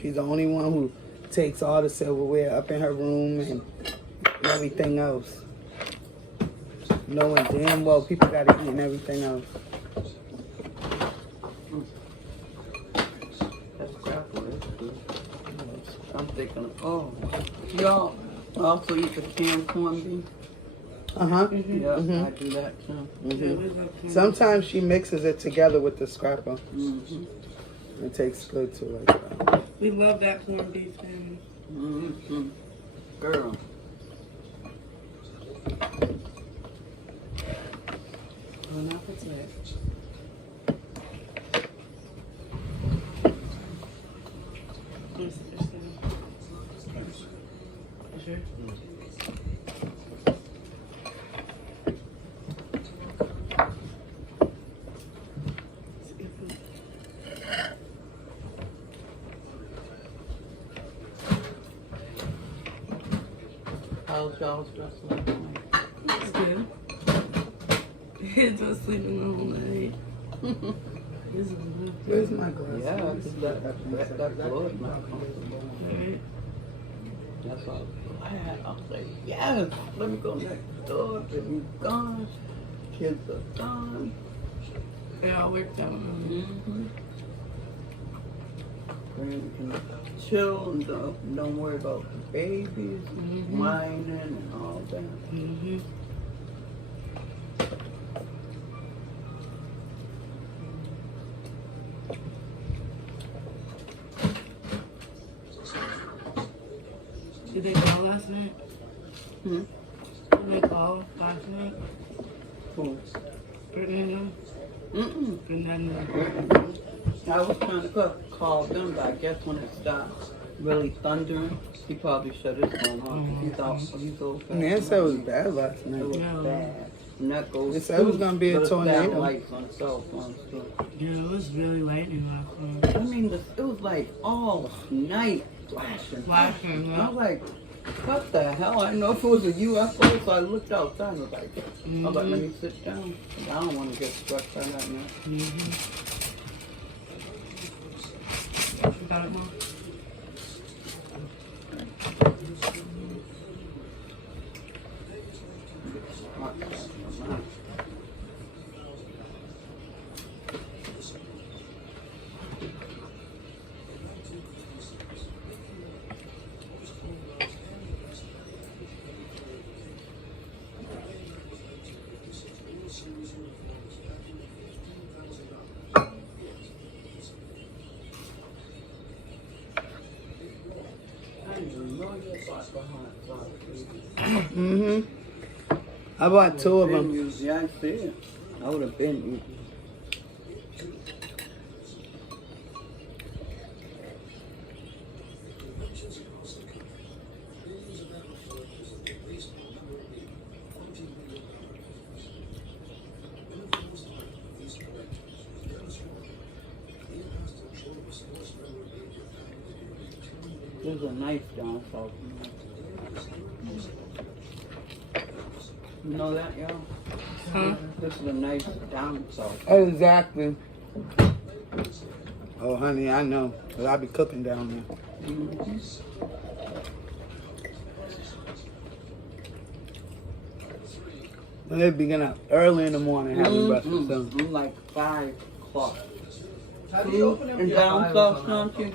She's the only one who takes all the silverware up in her room and everything else. Knowing damn well people gotta eat and everything else. That's crap. That's good. I'm thinking, oh, y'all also eat the canned corned beef? Uh-huh. Yeah, I do that too. Sometimes she mixes it together with the scrapper. It tastes good too like that. We love that corned beef thing. Girl. Bon appetit. Sure. How's y'all's wrestling? It's good. It's just sleeping the whole night. This is good. Where's my glass? Yeah, that blood not comfortable. Right. That's all I had. I was like, yes, let me go next door. Baby's gone. Kids are gone. It all worked out. We can chill and don't worry about the babies, whining and all that. Did they call last night? Did they call last night? Who? Fernando? Fernando. I was trying to call them, but I guess when it stopped really thundering, he probably shut his phone off. He thought he's so fast. Man, said it was bad last It night. was bad. And that goes They said it was gonna be a tornado. Lights on cell phones too. Yeah, it was really lightning last night. I mean, it was like all night flashing. Flashing, I was like, what the hell? I didn't know if it was a UFO, so I looked outside and was like, let me sit down. I don't want to get struck by that now. You got it, Mom? I bought 2 of them. Yeah, I see it. I would have been eating. There's a nice downfall. You know that, y'all? Huh? This is a nice downfall. Exactly. Oh, honey, I know. 'Cause I be cooking down there. But they be getting up early in the morning having breakfast. So. Like 5 o'clock. How do you open up In your down file south or country,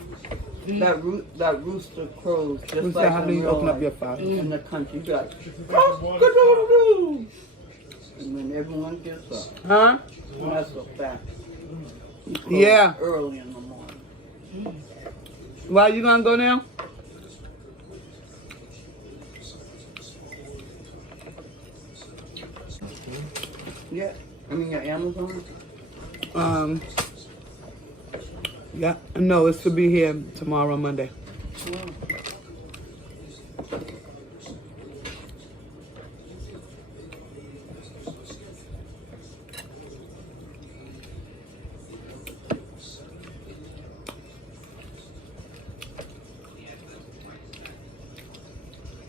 that rooster crows just Who's like that? How do you open up your file? in the country. You be like, "Cock-a-doodle-doo." And when everyone gets up, Huh? and that's a fact. He crows Yeah. early in the morning. Why you gonna go now? Yeah, I mean your Amazon. Yeah. No, it's to be here tomorrow, Monday. Wow.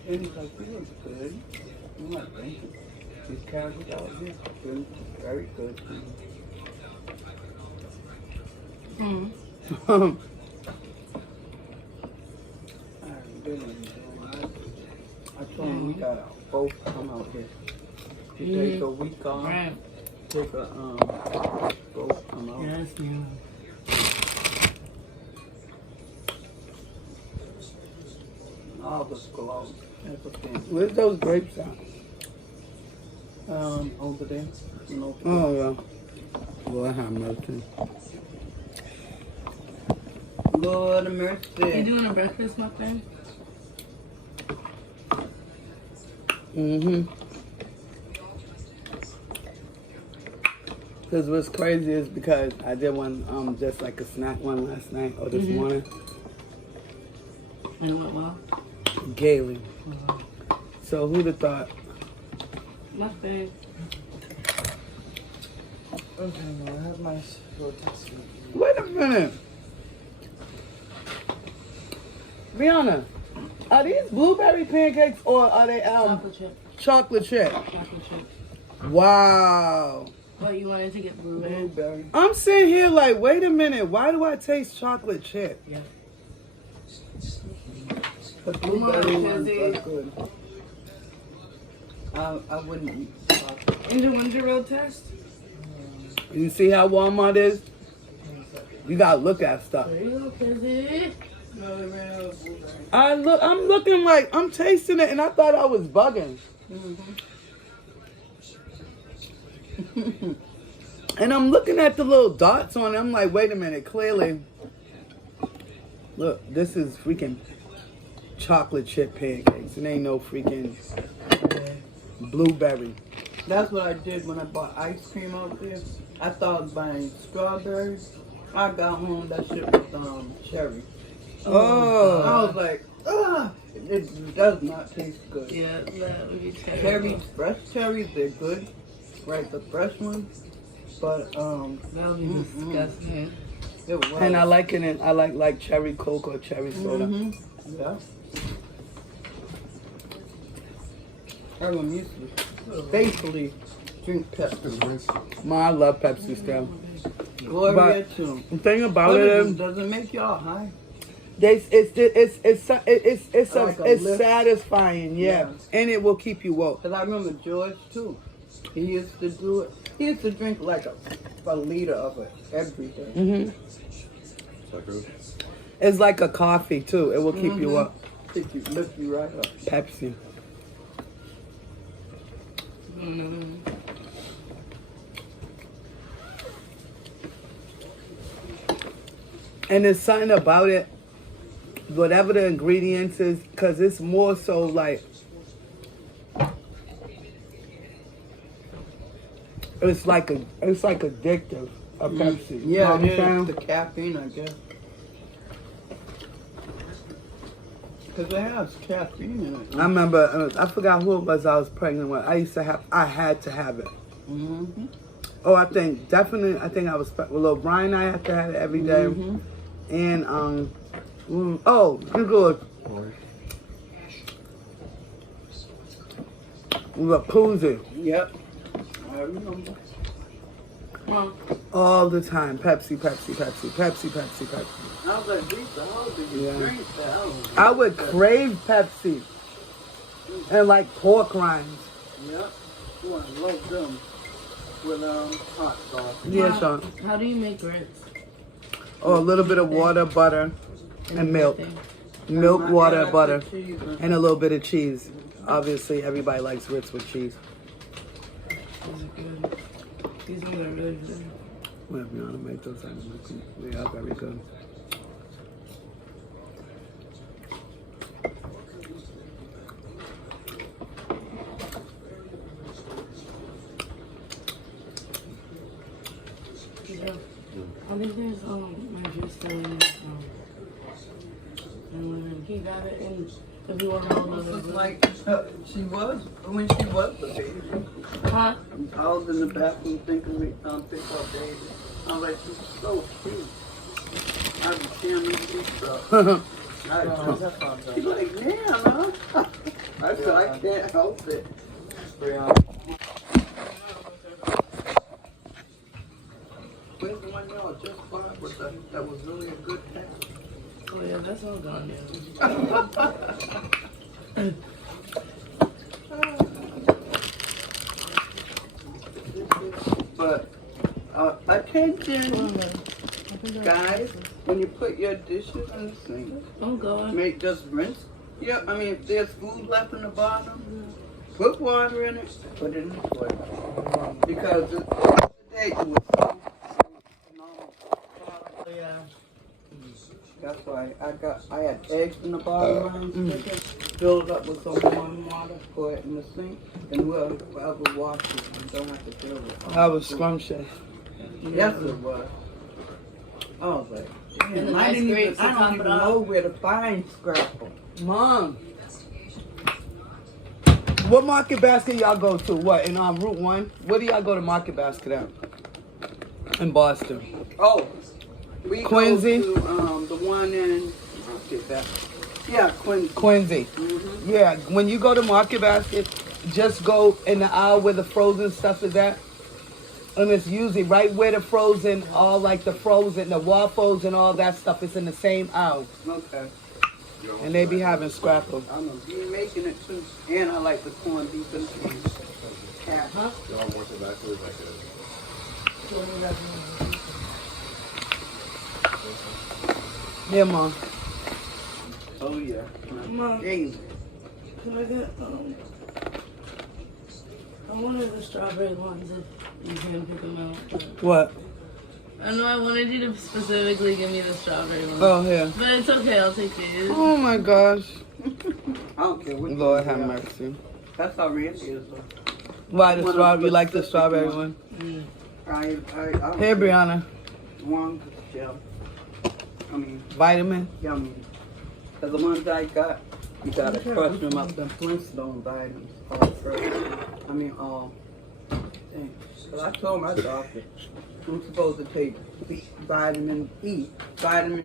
And he's like, you look good. I'm not thinking. These carrots out here, good, very good. gotta both come out here. You take a week off. Right. Take a both come out. Yes, yeah. All the gloves. Everything. Where's those grapes at? Over there. No. Oh, yeah. Lord have mercy. Lord of You mercy. doing a breakfast muffin? Mm-hmm. Because what's crazy is because I did one, just like a snack one last night or this morning. And it went well? Gaily. So who'd have thought? Muffin. Okay, well, I have my little test. Wait a minute. Rihanna, are these blueberry pancakes or are they Chocolate chip. chocolate chip? Chocolate chip. Wow. What, you wanted to get blueberry? Blueberry. I'm sitting here like, wait a minute, why do I taste chocolate chip? Yeah. The blueberry ones Kizzy. are good. I wouldn't eat chocolate. Angel, when's your road test? You see how Walmart is? You gotta look at stuff. There you go, Kizzy. No, they ran out of blueberry. I'm looking like, I'm tasting it and I thought I was bugging. And I'm looking at the little dots on it. I'm like, wait a minute, clearly. Look, this is freaking chocolate chip pancakes. It ain't no freaking blueberry. That's what I did when I bought ice cream out there. I thought I was buying strawberries. I got home, that shit was cherry. Oh. I was like, ugh, it does not taste good. Yeah, that would be terrible. Cherries, fresh cherries, they're good. Right, the fresh ones. But That would be disgusting. it was. And I like it. I like cherry Coke or cherry soda. Yeah. Everyone used to faithfully drink Pepsi. Ma, I love Pepsi still. Gloria But too. the thing about What it is is, it? Does it make y'all high? it's Like a lift? satisfying, yeah. Yeah. And it will keep you woke. Because I remember George too. He used to do it. He used to drink like a liter of it every day. It's like a coffee too. It will keep you up. Lift you right up. Pepsi. And there's something about it, whatever the ingredients is, because it's more so like, it's like addictive, a Pepsi. You know Yeah, what I'm it is. saying? The caffeine, I guess. Because it has caffeine in it. I remember, I forgot who it was I was pregnant with. I had to have it. Mm-hmm. Oh, I think I was with little Brian. I had to have it every day. Mm-hmm. And you good. Rapuzzi. Yep. I remember. All the time. Pepsi. I was like, Lisa, how did you Yeah. drink that? I would crave Pepsi. And like pork rinds. Yep. You want to load them with hot sauce. Yeah, Sean. How do you make grits? Oh, a little bit of water, butter, and milk. Milk, water, butter, and a little bit of cheese. Obviously, everybody likes grits with cheese. These are good. These ones are really good. Well, if you want to make those items, they are very good. Yeah. I think there's my juice still in it. And he got it in. If you want to hold another Looks one. like she was, when she was the baby. Huh? I was in the bathroom thinking we pick up baby. I was like, she's so cute. I was sharing them cute stuff. She's like, damn, huh? I said, I can't help it. Where's the one y'all just bought with that was really a good pack? Oh yeah, that's all gone now. attention. Guys, when you put your dishes in the sink, Oh God. make just rinse. Yeah, I mean, if there's food left in the bottom, put water in it, put it in the toilet. Because today it was so phenomenal. Yeah. That's why I had eggs in the bottom of mine, chicken, filled up with some warm water, pour it in the sink, and whoever washes it, you don't have to fill it. That was scrumptious. Yes, it was. I was like, And the damn, nice grapes to I top don't it even off. know where to find scrapple. Mom. What market basket y'all go to? What, in Route 1? Where do y'all go to market basket at? In Boston. Oh, we Quincy? go to the one in, I'll get that. Yeah, Quincy. Quincy. Mm-hmm. Yeah, when you go to market basket, just go in the aisle where the frozen stuff is at. And it's usually right where the frozen, all like the frozen, the waffles and all that stuff is in the same aisle. Okay. And they be having scrapple. I'm gonna be making it too. And I like the corned beef and cheese. Yeah. Huh? Y'all want tobacco like Yeah, Mom. Oh yeah. Mom. James. Can I get I wanted the strawberry ones if you can pick them out. But What? I know I wanted you to specifically give me the strawberry ones. Oh, here. But it's okay, I'll take these. Oh, my gosh. I don't care what. Lord have mercy. That's how Randy is though. Why the One of strawberry? the You like the specific strawberry ones. one? I Here, Brianna. One gel. I mean, Vitamin. yummy. Cause the ones I got, you gotta crush them up in Flintstone vitamins. All fresh. I mean, dang. Cause I told my doctor I'm supposed to take vitamin E, vitamin